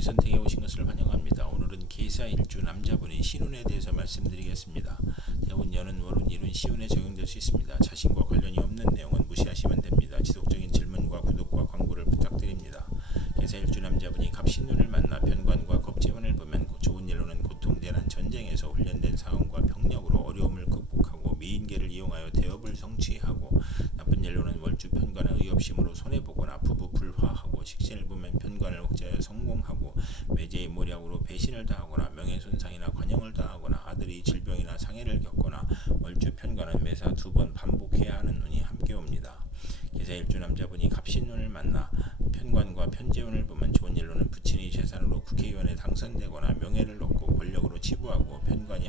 운이 선택해 오신 것을 환영합니다. 오늘은 계사 일주 남자분의 신운에 대해서 말씀드리겠습니다. 대운, 연은, 월운, 일운, 시운에 적용될 수 있습니다. 자신과 관련이 없는 내용은 무시하시면 됩니다. 지속적인 질문과 구독과 광고를 부탁드립니다. 계사 일주 남자분이 갑신운을 만나 편관과 겁재운을 보면 좋은 일로는 고통, 재난, 전쟁에서 훈련된 사원과 병력으로 어려움을 미인계를 이용하여 대업을 성취하고 나쁜 일로는 월주 편관의 의협심으로 손해보거나 부부 불화하고 식신을 보면 편관을 억제하여 성공하고 매제의 모략으로 배신을 당하거나 명예손상이나 관용을 당하거나 아들이 질병이나 상해를 겪거나 월주 편관은 매사 두 번 반복해야 하는 운이 함께 옵니다. 계사 일주 남자분이 갑신운을 만나 편관과 편재운을 보면 좋은 일로는 부친이 재산으로 국회의원에 당선되거나 명예를 얻고 권력으로 치부하고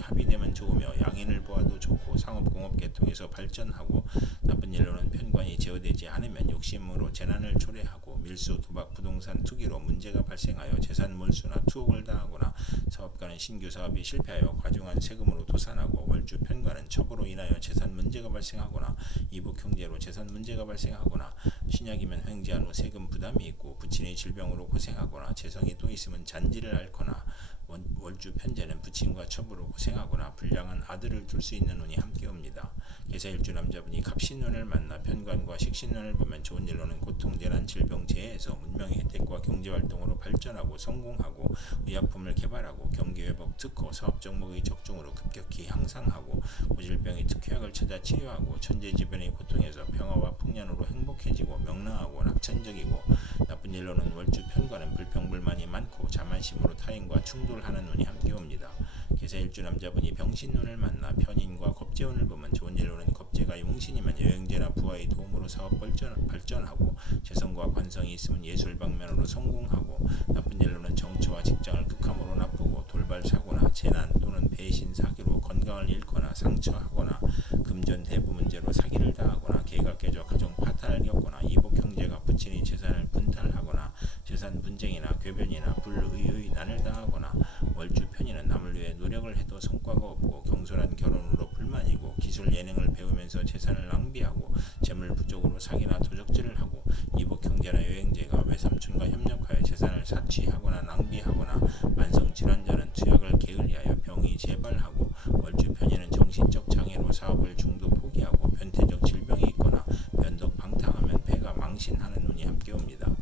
합의되면 좋으며 양인을 보아도 좋고 상업공업 계통에서 발전하고 나쁜 일로는 편관이 제어되지 않으면 욕심으로 재난을 초래하고 밀수 도박 부동산 투기로 문제가 발생하여 재산 몰수나 투옥을 당하거나 사업가는 신규 사업이 실패하여 과중한 세금으로 도산하고 월주 편관은 첩으로 인하여 재산 문제가 발생하거나 이복 형제로 재산 문제가 발생하거나 신약이면 횡재한 후 세금 부담이 있고 부친의 질병으로 고생하거나 재성이 또 있으면 잔지를 앓거나 원- 월주 편제는 부친과 첩으로 고생하거나 불량한 아들을 둘 수 있는 운이 함께 옵니다. 계사일주 남자분이 갑신운을 만나 편관과 식신운을 보면 좋은 일로는 고통, 재난, 질병, 재해에서 문명의 혜택과 경제활동으로 발전하고 성공하고 의약품을 개발하고 경기회복, 특허, 사업 정목의 적중으로 급격히 향상하고 고질병의 특효약을 찾아 치료하고 천재지변의 고통에서 평화와 풍년으로 행복해지고 명랑하고 낙천적이고 나쁜 일로는 월주 편관은 불평불만이 많고 자만 심으로 타인과 충돌하는 운이 함께 옵니다. 계사일주 남자분이 병신운을 만나 편인과 겁재운을 보면 좋은 일로는 겁재가 용신이면 여행제나 부하의 도움으로 사업 발전, 발전하고 재성과 관성이 있으면 예술 방면으로 성공하고 나쁜 일로는 정처와 직장을 극함으로 나쁘고 돌발 사고나 재난 또는 배신 사기로 건강을 잃거나 상처하거나 금전 대부 문제로 사기를 당하거나 개가 깨져 가정 파탄을 겪거나 이복 형제가 부친의 재산을 분탈하거나 재산 분쟁이나 궤변이나 불의의 난을 당하거나 월주 편의는 남을 위해 노력을 해도 성과가 없고 경솔한 결혼으로 불만이고 기술 예능을 배우면서 재산을 낭비하고 재물 부족으로 사기나 도적질을 하고 이복 형제나 여행제가 외삼촌과 협력하여 재산을 사취하거나 낭비하거나 만성 질환자는 투약을 게을리하여 병이 재발하고 월주 편의는 정신적 장애로 사업을 중도 포기하고 변태적 질병이 있거나 변덕 방탕하면 폐가 망신하는 운이 함께 옵니다.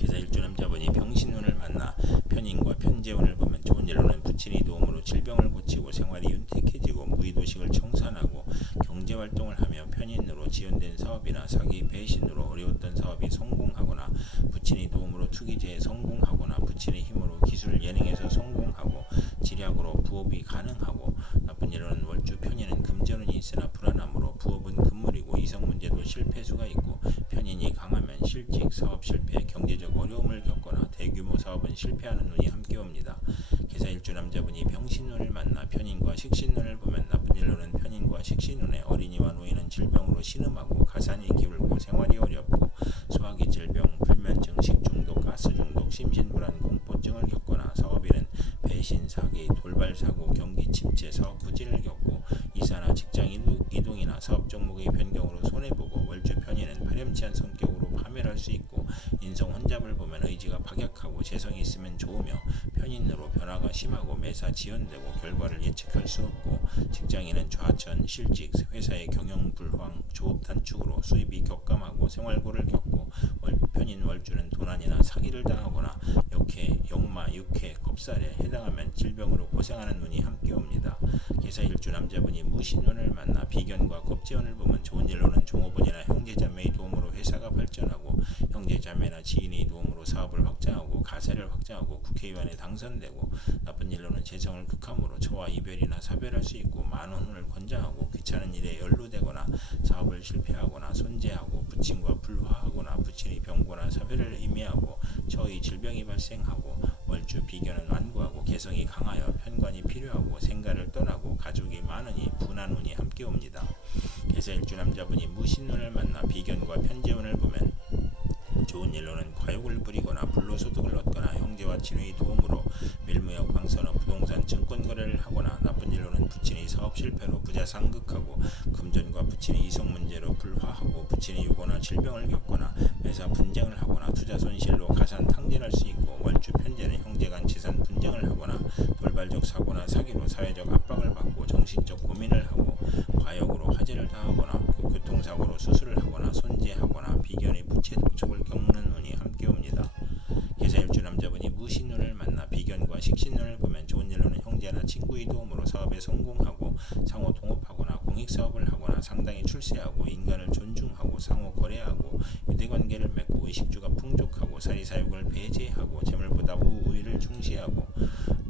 기사 일주 남자분이 병신운을 만나 편인과 편재운을 보면 좋은 일로는 부친의 도움으로 질병을 고치고 생활이 윤택해지고 무의도식을 청산하고 경제활동을 하며 편인으로 지연된 사업이나 사기 배신으로 어려웠던 사업이 성공하거나 부친의 도움으로 투기제에 성공하거나 부친의 힘으로 기술 예능에서 성공하고 지략으로 부업이 가능하고 나쁜 일로는 월주 편인은 금전운이 있으나 불안함으로 부업은 금물이고 이성 문제도 실패수가 있고 편인이 강하면 실직, 사업 실패, 경제적 어려움을 겪거나 대규모 사업은 실패하는 운이 함께 옵니다. 계사일주 남자분이 병신운을 만나 편인과 식신운을 보면 나쁜 일로는 편인과 식신운에 어린이와 노인은 질병으로 신음하고 가산이 기울고 생활이 어렵고 소화기 질병, 불면증, 식중독, 가스중독, 심신불안, 공포증을 겪거나 사업인은 배신, 사기, 돌발 사고, 경기 침체, 사업 부진을 겪고 이사나 직장 이동- 이동이나 사업 종목의 변경으로 손해보고 월주 편의는 파렴치한 성격으로 파멸할 수 있고 인성 혼잡을 보면 의지가 박약하고 재성이 있으면 좋으며 편인으로 변화가 심하고 매사 지연되고 결과를 예측할 수 없고 직장인은 좌천, 실직, 회사의 경영 불황, 조업 단축으로 수입이 격감하고 생활고를 겪고 월, 편인 월주는 도난이나 사기를 당하거나 역해, 역마, 육해, 겁살에 해당하면 질병으로 고생하는 운이 함께 옵니다. 계사일주 남자분이 무신운을 만나 비견과 겁재운을 보면 좋은 일로는 종업원이나 형제자매의 도움으로 회사가 발전하고 형제자매나 지인의 도움으로 사업을 확장하고 가세를 확장하고 국회의원에 당선되고 나쁜 일로는 재성을 극함으로 저와 이별이나 사별할 수 있고 만원을 권장하고 귀찮은 일에 연루되거나 사업을 실패하거나 손재하고 부친과 불화하거나 부친의 병고나 사별을 의미하고 저의 질병이 발생하고 월주 비견은 완고하고 개성이 강하여 편관이 필요하고 생가를 떠나고 가족이 많으니 분한 운이 함께 옵니다. 계사일주 남자분이 무신운을 만나 비견과 편재운을 보면 좋은 일로는 과욕을 부리거나 불로소득을 얻거나 형제와 친의 도움으로 밀무역 방선업 부동산 증권 거래를 하거나 나쁜 일로는 부친의 사업 실패로 부자 상극하고 금전과 부친의 이성 문제로 불화하고 부친의 유고나 질병을 겪거나 매사 분쟁을 하거나 투자 손실로 가산 탕진할 수 있고 월주 편제는 형제 간 재산 분쟁을 하거나 돌발적 사고나 사기로 사회적 압박을 받고 정신적 고민을 하고 과욕으로 화재를 당하거나 그 교통사고로 수술을 하거나 손재하거나 비견의 부채 독촉을 겪는 운이 함께 옵니다. 계사일주 남자분이 무신눈을 만나 비견과 식신눈을 보면 좋은 일로는 형제나 친구의 도움으로 사업에 성공하고 상호 동업하거나 공익사업을 하거나 상당히 출세하고 인간을 존중하고 상호 거래하고 유대관계를 맺고 의식주가 풍족하고 사리사욕을 배제하고 재물보다 우의를 중시하고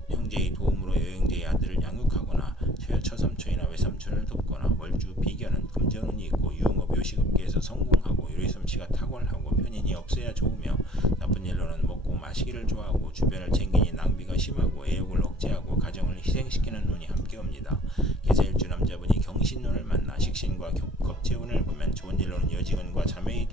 형제의 도움으로 여행제의 아들을 양육하거나 처- 처삼촌이나 외삼촌을 돕거나 월주 비견은 금전운이 있고 유흥업 요식업계에서 성공하고 요리솜씨가 탁월하고 편인이 없어야 좋으며 나쁜 일로는 먹고 마시기를 좋아하고 주변을 챙기니 낭비가 심하고 애욕을 억제하고 가정을 희생시키는 운이 함께 옵니다. 계사일주 남자분이 경신운을 만나 식신과 겹- 겁재운을 보면 좋은 일로는 여직원과 자매의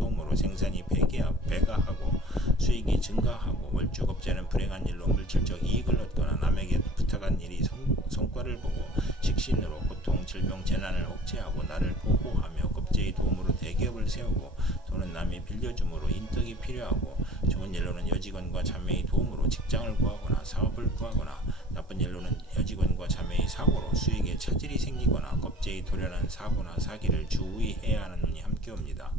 배개하, 배가하고 수익이 증가하고 월주겁제는 불행한 일로 물질적 이익을 얻거나 남에게 부탁한 일이 성, 성과를 보고 식신으로 고통, 질병, 재난을 억제하고 나를 보호하며 겁제의 도움으로 대기업을 세우고 돈은 남이 빌려줌으로 인덕이 필요하고 좋은 일로는 여직원과 자매의 도움으로 직장을 구하거나 사업을 구하거나 나쁜 일로는 여직원과 자매의 사고로 수익에 차질이 생기거나 겁제의 돌연한 사고나 사기를 주의해야 하는 운이 함께 옵니다.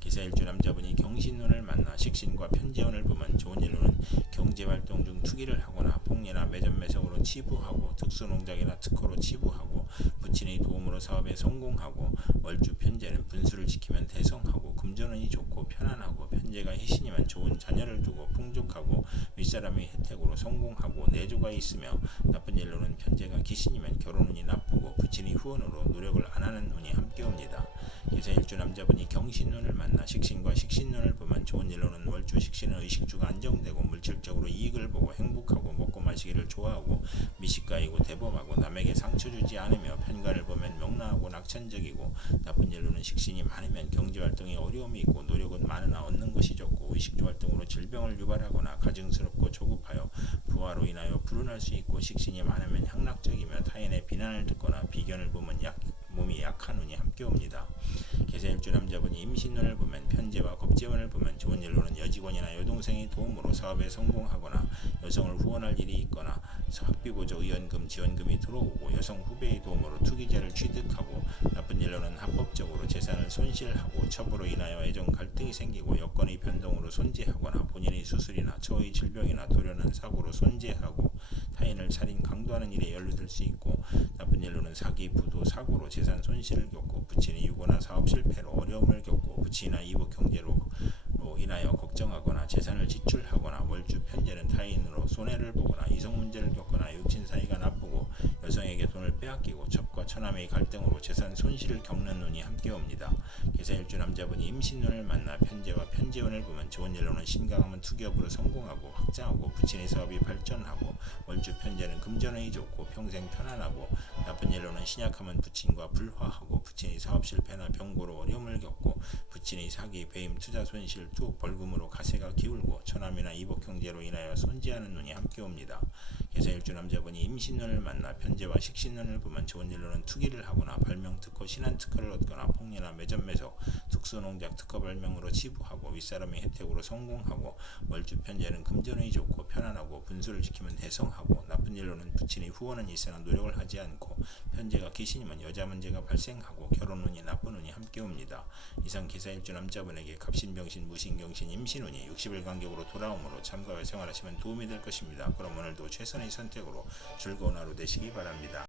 기사 일주 남자분이 경신운을 만나 식신과 편재운을 보면 좋은 일로는 경제활동 중 투기를 하거나 폭리나 매점 매석으로 치부하고 특수농장이나 특허로 치부하고 부친의 도움으로 사업에 성공하고 월주 편제는 분수를 지키면 대성하고 금전운이 좋고 편안하고 편제가 희신이면 좋은 자녀를 두고 풍족하고 윗사람의 혜택으로 성공하고 내조가 있으며 나쁜 일로는 편제가 기신이면 결혼운이 나쁘고 부친의 후원으로 노력을 안 하는 운이 함께 옵니다. 기사일주 남자분이 경신운을 만나 식신과 식신운을 보면 좋은 일로는 월주 식신은 의식주가 안정되고 물질적으로 이익을 보고 행복하고 먹고 마시기를 좋아하고 미식가이고 대범하고 남에게 상처 주지 않으며 편가를 보면 명랑하고 낙천적이고 나쁜 일로는 식신이 많으면 경제 활동에 어려움이 있고 노력은 많으나 얻는 것이 적고 의식주 활동으로 질병을 유발하거나 가증스럽고 조급하여 부하로 인하여 불운할 수 있고 식신이 많으면 향락적이며 타인의 비난을 듣거나 비견을 보면 약 몸이 약한 운이 함께 옵니다. 계사일주 남자분이 임신운을 보면 편제와 겁재운을 보면 좋은 일로는 여직원이나 여동생의 도움으로 사업에 성공하거나 여성을 후원할 일이 있거나 학비보조 의원금 지원금이 들어오고 여성 후배의 도움으로 투기자를 취득하고 나쁜 일로는 합법적으로 재산을 손실하고 첩으로 인하여 애정 갈등이 생기고 여건의 변동으로 손재하거나 본인의 수술이나 처의 질병이나 돌연한 사고로 손재하고 타인을 살인 강도하는 일에 연루될 수 있고 나쁜 일로는 사기 부도 사고로 재산 손실을 겪고 부친의 유고나 사업 실패로 어려움을 겪고 부친이나 이복 형제로 로 인하여 걱정하거나 재산을 지출하거나 월주 편제는 타인으로 손해를 보거나 이성 문제를 겪거나 육친 사이가 나쁘고 여성에게 돈을 빼앗기고 첩과 처남의 갈등으로 재산 손실을 겪는 운이 함께 옵니다. 계사일주 남자분이 임신운을 만나 편제와 편제운을 보면 좋은 일로는 신강하면 투기업으로 성공하고 확장하고 부친의 사업이 발전하고 월주 편제는 금전운이 좋고 평생 편안하고 나쁜 일로는 신약하면 부친과 불화하고 부친의 사업 실패나 병고로 어려움을 겪고 부친의 사기, 배임, 투자 손실, 투 벌금으로 가세가 기울고 처남이나 이복 형제로 인하여 손재하는 눈이 함께 옵니다. 계사일주 남자분이 임신운을 만나 편제와 식신운을 보면 좋은 일로는 투기를 하거나 발명 특허, 신한 특허를 얻거나 폭리나 매점 매석, 특수농작 특허 발명으로 치부하고 윗사람의 혜택으로 성공하고 월주 편제는 금전운이 좋고 편안하고 분수를 지키면 대성하고 나쁜 일로는 부친의 후원은 있으나 노력을 하지 않고 편제가 기신이면 여자 문제가 발생하고 결혼운이 나쁜 운이 함께 옵니다. 이상 기사 일주 남자분에게 갑신병신 무신경신 임신운이 60일 간격으로 돌아오므로 참가와 생활하시면 도움이 될 것입니다. 그럼 오늘도 최선의 선택으로 즐거운 하루 되시기 바랍니다.